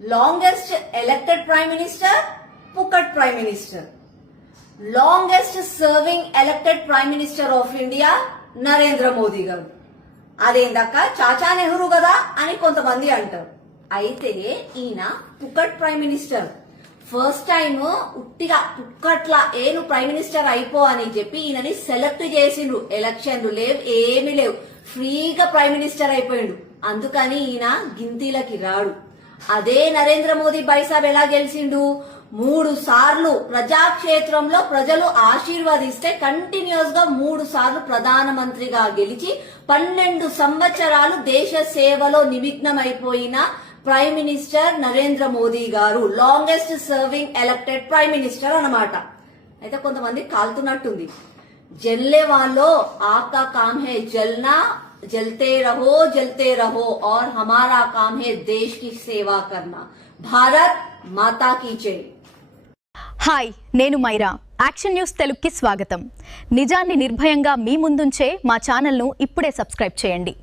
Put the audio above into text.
Longest elected prime minister పుకట్ prime minister, longest serving elected prime minister of India Narendra Modi garu. అదేందక్క చాచా నెహ్రూ కదా అని కొంతమంది అంటారు. అయితే ఈయన పుకట్ ప్రైమ్ మినిస్టర్. ఫస్ట్ టైం ఉట్టిగా పుక్కట్ల నువ్వు ప్రైమ్ మినిస్టర్ అయిపో అని చెప్పి ఈయనని సెలెక్ట్ చేసిండ్రు. ఎలక్షన్లు లేవు, ఏమీ లేవు, ఫ్రీగా ప్రైమ్ మినిస్టర్ అయిపోయిండు. అందుకని ఈయన గింతీలకి రాడు. అదే నరేంద్ర మోదీ బైసాబ్ ఎలా గెలిచిండు? 3 సార్లు ప్రజాక్షేత్రంలో ప్రజలు ఆశీర్వదిస్తే కంటిన్యూస్ గా 3 సార్లు ప్రధానమంత్రిగా గెలిచి 12 సంవత్సరాలు దేశ సేవలో నిమగ్నమైపోయిన ప్రైమ్ మినిస్టర్ నరేంద్ర మోదీ గారు. Longest serving elected prime minister అన్నమాట. అయితే కొంతమంది కాలుతున్నట్టుంది. జల్నే వాలో ఆప్కా కామ్ హే జల్నా, జల్తే రహో और हमारा काम है देश की सेवा करना. భారత్ మాతా కీ జై. హాయ్, నేను మైరా. యాక్షన్ న్యూస్ తెలుగుకి స్వాగతం. నిజాన్ని నిర్భయంగా మీ ముందుంచే మా ఛానల్ను ఇప్పుడే సబ్స్క్రైబ్ చేయండి.